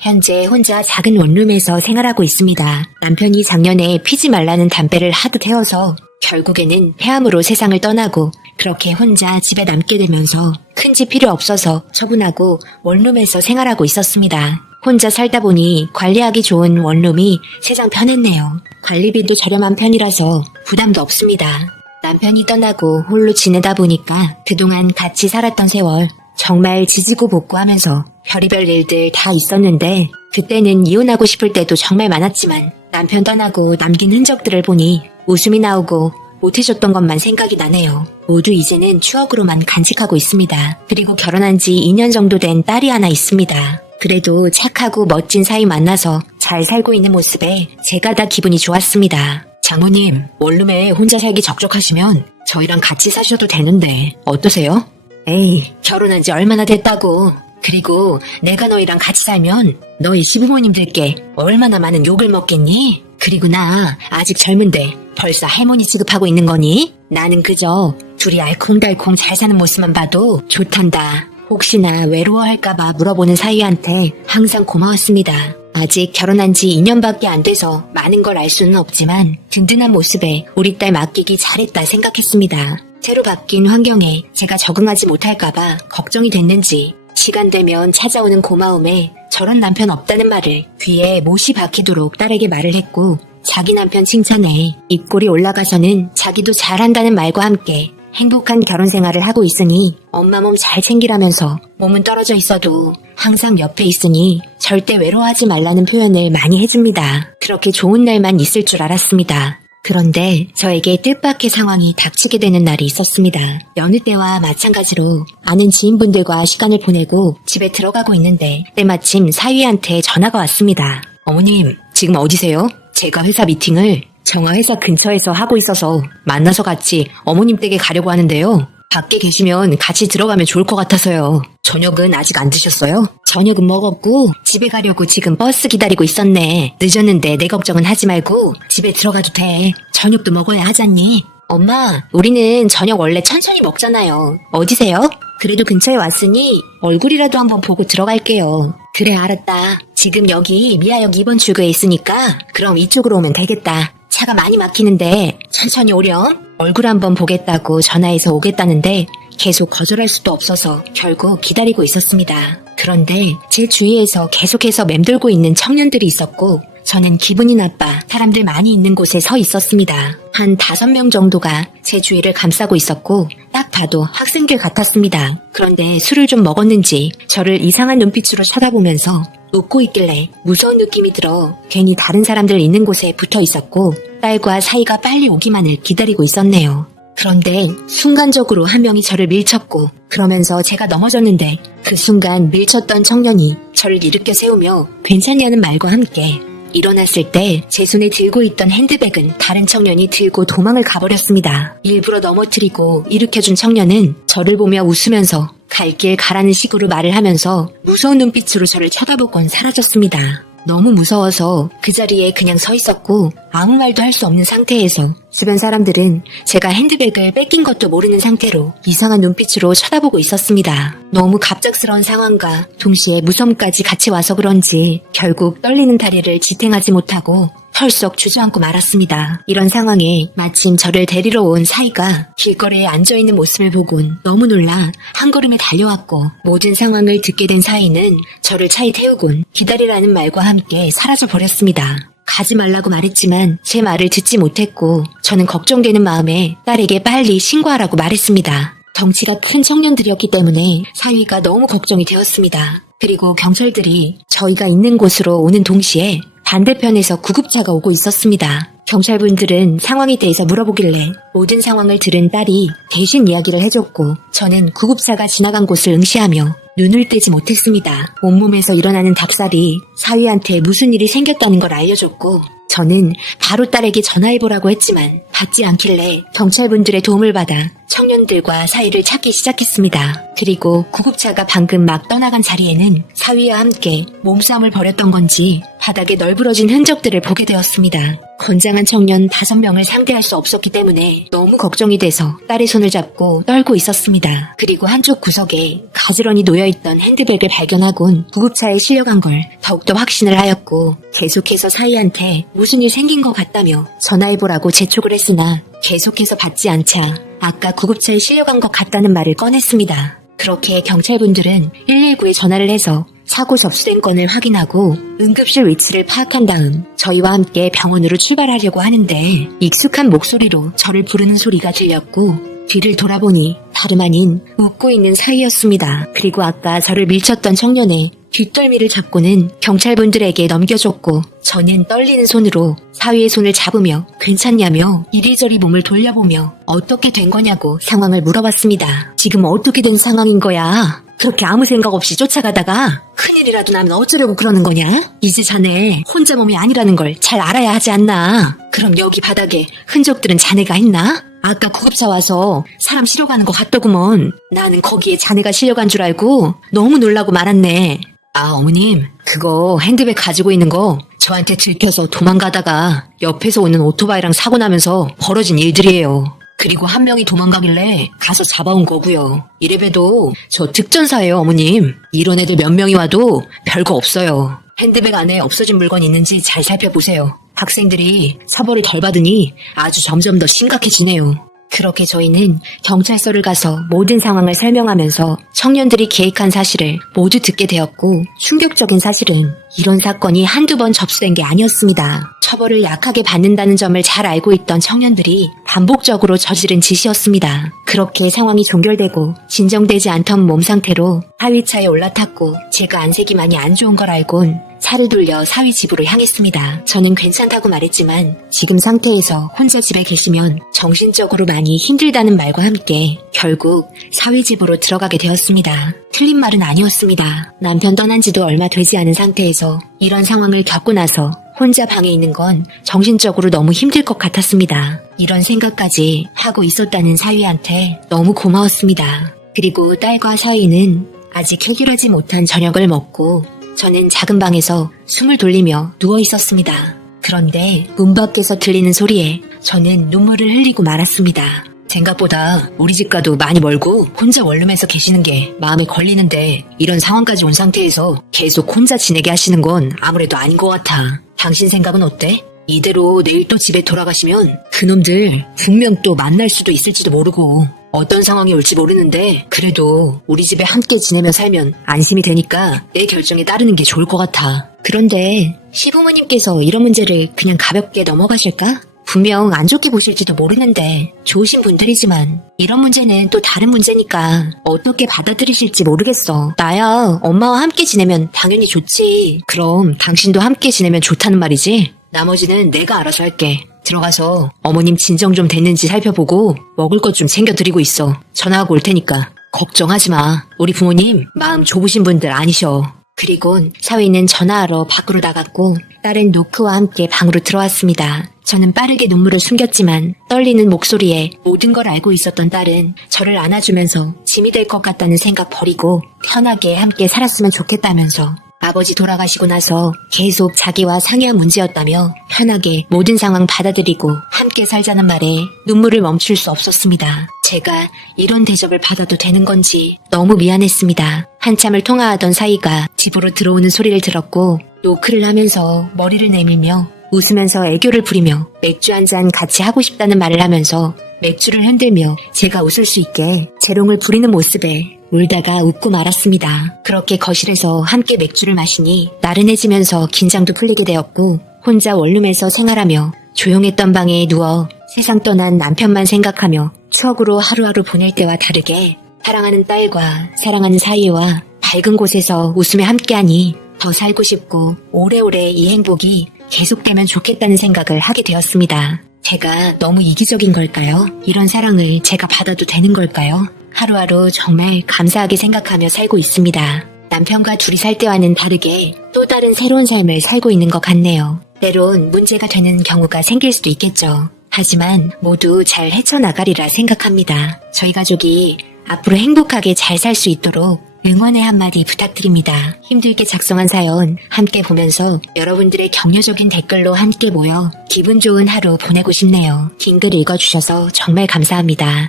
현재 혼자 작은 원룸에서 생활하고 있습니다. 남편이 작년에 피지 말라는 담배를 하도 태워서 결국에는 폐암으로 세상을 떠나고 그렇게 혼자 집에 남게 되면서 큰 집 필요 없어서 처분하고 원룸에서 생활하고 있었습니다. 혼자 살다 보니 관리하기 좋은 원룸이 세상 편했네요. 관리비도 저렴한 편이라서 부담도 없습니다. 남편이 떠나고 홀로 지내다 보니까 그동안 같이 살았던 세월 정말 지지고 볶고하면서 별의별 일들 다 있었는데 그때는 이혼하고 싶을 때도 정말 많았지만 남편 떠나고 남긴 흔적들을 보니 웃음이 나오고 못해줬던 것만 생각이 나네요. 모두 이제는 추억으로만 간직하고 있습니다. 그리고 결혼한 지 2년 정도 된 딸이 하나 있습니다. 그래도 착하고 멋진 사이 만나서 잘 살고 있는 모습에 제가 다 기분이 좋았습니다. 장모님, 원룸에 혼자 살기 적적하시면 저희랑 같이 사셔도 되는데 어떠세요? 에이, 결혼한 지 얼마나 됐다고. 그리고 내가 너희랑 같이 살면 너희 시부모님들께 얼마나 많은 욕을 먹겠니? 그리고 나 아직 젊은데 벌써 할머니 취급하고 있는 거니? 나는 그저 둘이 알콩달콩 잘 사는 모습만 봐도 좋단다. 혹시나 외로워할까봐 물어보는 사위한테 항상 고마웠습니다. 아직 결혼한 지 2년밖에 안 돼서 많은 걸 알 수는 없지만 든든한 모습에 우리 딸 맡기기 잘했다 생각했습니다. 새로 바뀐 환경에 제가 적응하지 못할까봐 걱정이 됐는지 시간 되면 찾아오는 고마움에 저런 남편 없다는 말을 귀에 못이 박히도록 딸에게 말을 했고 자기 남편 칭찬에 입꼬리 올라가서는 자기도 잘한다는 말과 함께 행복한 결혼 생활을 하고 있으니 엄마 몸 잘 챙기라면서 몸은 떨어져 있어도 항상 옆에 있으니 절대 외로워하지 말라는 표현을 많이 해줍니다. 그렇게 좋은 날만 있을 줄 알았습니다. 그런데 저에게 뜻밖의 상황이 닥치게 되는 날이 있었습니다. 여느 때와 마찬가지로 아는 지인분들과 시간을 보내고 집에 들어가고 있는데 때마침 사위한테 전화가 왔습니다. 어머님, 지금 어디세요? 제가 회사 미팅을 정화 회사 근처에서 하고 있어서 만나서 같이 어머님 댁에 가려고 하는데요. 밖에 계시면 같이 들어가면 좋을 것 같아서요. 저녁은 아직 안 드셨어요? 저녁은 먹었고 집에 가려고 지금 버스 기다리고 있었네. 늦었는데 내 걱정은 하지 말고 집에 들어가도 돼. 저녁도 먹어야 하잖니? 엄마, 우리는 저녁 원래 천천히 먹잖아요. 어디세요? 그래도 근처에 왔으니 얼굴이라도 한번 보고 들어갈게요. 그래, 알았다. 지금 여기 미아역 2번 출구에 있으니까 그럼 이쪽으로 오면 되겠다. 차가 많이 막히는데 천천히 오렴. 얼굴 한번 보겠다고 전화해서 오겠다는데 계속 거절할 수도 없어서 결국 기다리고 있었습니다. 그런데 제 주위에서 계속해서 맴돌고 있는 청년들이 있었고 저는 기분이 나빠 사람들 많이 있는 곳에 서 있었습니다. 한 5명 정도가 제 주위를 감싸고 있었고 딱 봐도 학생들 같았습니다. 그런데 술을 좀 먹었는지 저를 이상한 눈빛으로 쳐다보면서 웃고 있길래 무서운 느낌이 들어 괜히 다른 사람들 있는 곳에 붙어 있었고 딸과 사이가 빨리 오기만을 기다리고 있었네요. 그런데 순간적으로 한 명이 저를 밀쳤고 그러면서 제가 넘어졌는데 그 순간 밀쳤던 청년이 저를 일으켜 세우며 괜찮냐는 말과 함께 일어났을 때 제 손에 들고 있던 핸드백은 다른 청년이 들고 도망을 가버렸습니다. 일부러 넘어뜨리고 일으켜준 청년은 저를 보며 웃으면서 갈 길 가라는 식으로 말을 하면서 무서운 눈빛으로 저를 쳐다보곤 사라졌습니다. 너무 무서워서 그 자리에 그냥 서 있었고 아무 말도 할 수 없는 상태에서 주변 사람들은 제가 핸드백을 뺏긴 것도 모르는 상태로 이상한 눈빛으로 쳐다보고 있었습니다. 너무 갑작스러운 상황과 동시에 무서움까지 같이 와서 그런지 결국 떨리는 다리를 지탱하지 못하고 털썩 주저앉고 말았습니다. 이런 상황에 마침 저를 데리러 온 사이가 길거리에 앉아있는 모습을 보곤 너무 놀라 한 걸음에 달려왔고 모든 상황을 듣게 된 사이는 저를 차에 태우곤 기다리라는 말과 함께 사라져버렸습니다. 가지 말라고 말했지만 제 말을 듣지 못했고 저는 걱정되는 마음에 딸에게 빨리 신고하라고 말했습니다. 덩치가 큰 청년들이었기 때문에 사위가 너무 걱정이 되었습니다. 그리고 경찰들이 저희가 있는 곳으로 오는 동시에 반대편에서 구급차가 오고 있었습니다. 경찰분들은 상황에 대해서 물어보길래 모든 상황을 들은 딸이 대신 이야기를 해줬고 저는 구급차가 지나간 곳을 응시하며 눈을 떼지 못했습니다. 온몸에서 일어나는 닭살이 사위한테 무슨 일이 생겼다는 걸 알려줬고 저는 바로 딸에게 전화해보라고 했지만 받지 않길래 경찰분들의 도움을 받아 청년들과 사위를 찾기 시작했습니다. 그리고 구급차가 방금 막 떠나간 자리에는 사위와 함께 몸싸움을 벌였던 건지 바닥에 널브러진 흔적들을 보게 되었습니다. 건장한 청년 5명을 상대할 수 없었기 때문에 너무 걱정이 돼서 딸의 손을 잡고 떨고 있었습니다. 그리고 한쪽 구석에 가지런히 놓여있던 핸드백을 발견하곤 구급차에 실려간 걸 더욱더 확신을 하였고 계속해서 사위한테 무슨 일 생긴 것 같다며 전화해보라고 재촉을 했으나 계속해서 받지 않자 아까 구급차에 실려간 것 같다는 말을 꺼냈습니다. 그렇게 경찰분들은 119에 전화를 해서 사고 접수된 건을 확인하고 응급실 위치를 파악한 다음 저희와 함께 병원으로 출발하려고 하는데 익숙한 목소리로 저를 부르는 소리가 들렸고 뒤를 돌아보니 다름 아닌 웃고 있는 사이였습니다. 그리고 아까 저를 밀쳤던 청년의 뒷덜미를 잡고는 경찰분들에게 넘겨줬고 저는 떨리는 손으로 사위의 손을 잡으며 괜찮냐며 이리저리 몸을 돌려보며 어떻게 된 거냐고 상황을 물어봤습니다. 지금 어떻게 된 상황인 거야? 그렇게 아무 생각 없이 쫓아가다가 큰일이라도 나면 어쩌려고 그러는 거냐? 이제 자네 혼자 몸이 아니라는 걸 잘 알아야 하지 않나? 그럼 여기 바닥에 흔적들은 자네가 했나? 아까 구급차 와서 사람 실려가는 것 같더구먼. 나는 거기에 자네가 실려간 줄 알고 너무 놀라고 말았네. 아, 어머님, 그거 핸드백 가지고 있는 거 저한테 들켜서 도망가다가 옆에서 오는 오토바이랑 사고 나면서 벌어진 일들이에요. 그리고 한 명이 도망가길래 가서 잡아온 거고요. 이래봬도 저 특전사예요, 어머님. 이런 애들 몇 명이 와도 별거 없어요. 핸드백 안에 없어진 물건 있는지 잘 살펴보세요. 학생들이 처벌을 덜 받으니 아주 점점 더 심각해지네요. 그렇게 저희는 경찰서를 가서 모든 상황을 설명하면서 청년들이 계획한 사실을 모두 듣게 되었고 충격적인 사실은 이런 사건이 한두 번 접수된 게 아니었습니다. 처벌을 약하게 받는다는 점을 잘 알고 있던 청년들이 반복적으로 저지른 짓이었습니다. 그렇게 상황이 종결되고 진정되지 않던 몸 상태로 사위차에 올라탔고 제가 안색이 많이 안 좋은 걸 알곤 차를 돌려 사위 집으로 향했습니다. 저는 괜찮다고 말했지만 지금 상태에서 혼자 집에 계시면 정신적으로 많이 힘들다는 말과 함께 결국 사위 집으로 들어가게 되었습니다. 틀린 말은 아니었습니다. 남편 떠난 지도 얼마 되지 않은 상태에서 이런 상황을 겪고 나서 혼자 방에 있는 건 정신적으로 너무 힘들 것 같았습니다. 이런 생각까지 하고 있었다는 사위한테 너무 고마웠습니다. 그리고 딸과 사위는 아직 해결하지 못한 저녁을 먹고 저는 작은 방에서 숨을 돌리며 누워 있었습니다. 그런데 문 밖에서 들리는 소리에 저는 눈물을 흘리고 말았습니다. 생각보다 우리 집과도 많이 멀고 혼자 원룸에서 계시는 게 마음에 걸리는데 이런 상황까지 온 상태에서 계속 혼자 지내게 하시는 건 아무래도 아닌 것 같아. 당신 생각은 어때? 이대로 내일 또 집에 돌아가시면 그놈들 분명 또 만날 수도 있을지도 모르고 어떤 상황이 올지 모르는데 그래도 우리 집에 함께 지내며 살면 안심이 되니까 내 결정에 따르는 게 좋을 것 같아. 그런데 시부모님께서 이런 문제를 그냥 가볍게 넘어가실까? 분명 안 좋게 보실지도 모르는데 좋으신 분들이지만 이런 문제는 또 다른 문제니까 어떻게 받아들이실지 모르겠어. 나야 엄마와 함께 지내면 당연히 좋지. 그럼 당신도 함께 지내면 좋다는 말이지? 나머지는 내가 알아서 할게. 들어가서 어머님 진정 좀 됐는지 살펴보고 먹을 것 좀 챙겨드리고 있어. 전화하고 올 테니까. 걱정하지 마. 우리 부모님 마음 좁으신 분들 아니셔. 그리곤 사위는 전화하러 밖으로 나갔고 딸은 노크와 함께 방으로 들어왔습니다. 저는 빠르게 눈물을 숨겼지만 떨리는 목소리에 모든 걸 알고 있었던 딸은 저를 안아주면서 짐이 될 것 같다는 생각 버리고 편하게 함께 살았으면 좋겠다면서 아버지 돌아가시고 나서 계속 자기와 상의한 문제였다며 편하게 모든 상황 받아들이고 함께 살자는 말에 눈물을 멈출 수 없었습니다. 제가 이런 대접을 받아도 되는 건지 너무 미안했습니다. 한참을 통화하던 사이가 집으로 들어오는 소리를 들었고 노크를 하면서 머리를 내밀며 웃으면서 애교를 부리며 맥주 한 잔 같이 하고 싶다는 말을 하면서 맥주를 흔들며 제가 웃을 수 있게 재롱을 부리는 모습에 울다가 웃고 말았습니다. 그렇게 거실에서 함께 맥주를 마시니 나른해지면서 긴장도 풀리게 되었고 혼자 원룸에서 생활하며 조용했던 방에 누워 세상 떠난 남편만 생각하며 추억으로 하루하루 보낼 때와 다르게 사랑하는 딸과 사랑하는 사이와 밝은 곳에서 웃으며 함께하니 더 살고 싶고 오래오래 이 행복이 계속되면 좋겠다는 생각을 하게 되었습니다. 제가 너무 이기적인 걸까요? 이런 사랑을 제가 받아도 되는 걸까요? 하루하루 정말 감사하게 생각하며 살고 있습니다. 남편과 둘이 살 때와는 다르게 또 다른 새로운 삶을 살고 있는 것 같네요. 때론 문제가 되는 경우가 생길 수도 있겠죠. 하지만 모두 잘 헤쳐나가리라 생각합니다. 저희 가족이 앞으로 행복하게 잘 살 수 있도록 응원의 한마디 부탁드립니다. 힘들게 작성한 사연 함께 보면서 여러분들의 격려적인 댓글로 함께 모여 기분 좋은 하루 보내고 싶네요. 긴 글 읽어주셔서 정말 감사합니다.